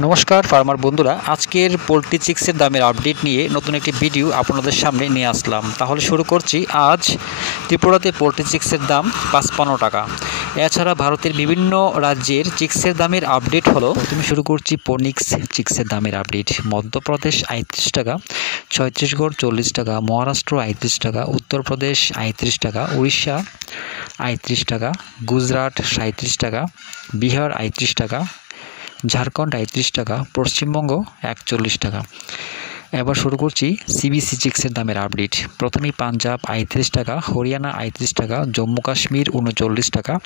নমস্কার ফার্মার বন্ধুরা, আজকের পোলট্রি চিক্সের দামের আপডেট নিয়ে নতুন একটি ভিডিও আপনাদের সামনে নিয়ে আসলাম। তাহলে শুরু করছি। আজ ত্রিপুরাতে পোলট্রি চিক্সের দাম 55 টাকা। এছাড়া ভারতের বিভিন্ন রাজ্যের চিক্সের দামের আপডেট হলো। প্রথমে শুরু করছি ফোনিক্স চিক্সের দামের আপডেট। মধ্যপ্রদেশ 38 টাকা, ছত্তিশগড় 40 টাকা, মহারাষ্ট্র 38 টাকা, উত্তরপ্রদেশ 38 টাকা, উড়িষ্যা 38 টাকা, গুজরাট 37 টাকা, বিহার 38 টাকা, ঝাড়খণ্ড 38 টাকা, পশ্চিমবঙ্গ 41 টাকা। এবার শুরু করছি সিবিসি চিক্সের দামের আপডেট। প্রথমেই পাঞ্জাব 38 টাকা, হরিয়ানা 38 টাকা, জম্মু কাশ্মীর 39 টাকা,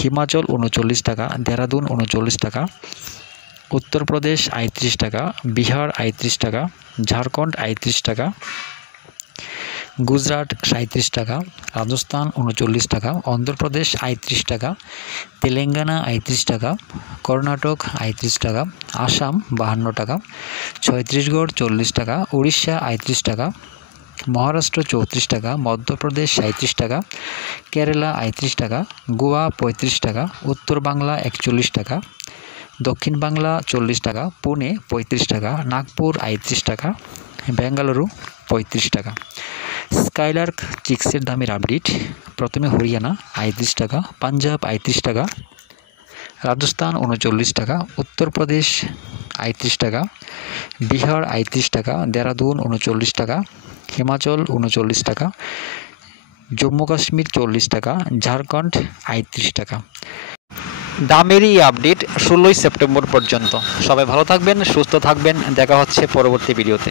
হিমাচল 39 টাকা, দেহরাদুন 39 টাকা, উত্তরপ্রদেশ 38 টাকা, বিহার 38 টাকা, ঝাড়খণ্ড 38 টাকা, গুজরাট 37 টাকা, রাজস্থান 39 টাকা, অন্ধ্রপ্রদেশ 38 টাকা, তেলেঙ্গানা 38 টাকা, কর্ণাটক 38 টাকা, আসাম 52 টাকা, ছত্তিশগড় 40 টাকা, উড়িষ্যা 38 টাকা, মহারাষ্ট্র 34 টাকা, মধ্যপ্রদেশ 37 টাকা, কেরালা 38 টাকা, গোয়া 35 টাকা, উত্তর বাংলা 41 টাকা, দক্ষিণ বাংলা 40 টাকা, পুনে 35 টাকা, নাগপুর 38 টাকা, বেঙ্গালুরু 35 টাকা। স্কাইলার্ক চিক্সের দামের আপডেট। প্রথমে হরিয়ানা 38 টাকা, পাঞ্জাব 38 টাকা, রাজস্থান 39 টাকা, উত্তরপ্রদেশ 38 টাকা, বিহার 38 টাকা, দেহরাদুন 39 টাকা, হিমাচল 39 টাকা, জম্মু কাশ্মীর 40 টাকা, ঝাড়খণ্ড 38 টাকা। দামের এই আপডেট 16 সেপ্টেম্বর পর্যন্ত। সবাই ভালো থাকবেন, সুস্থ থাকবেন। দেখা হচ্ছে পরবর্তী ভিডিওতে।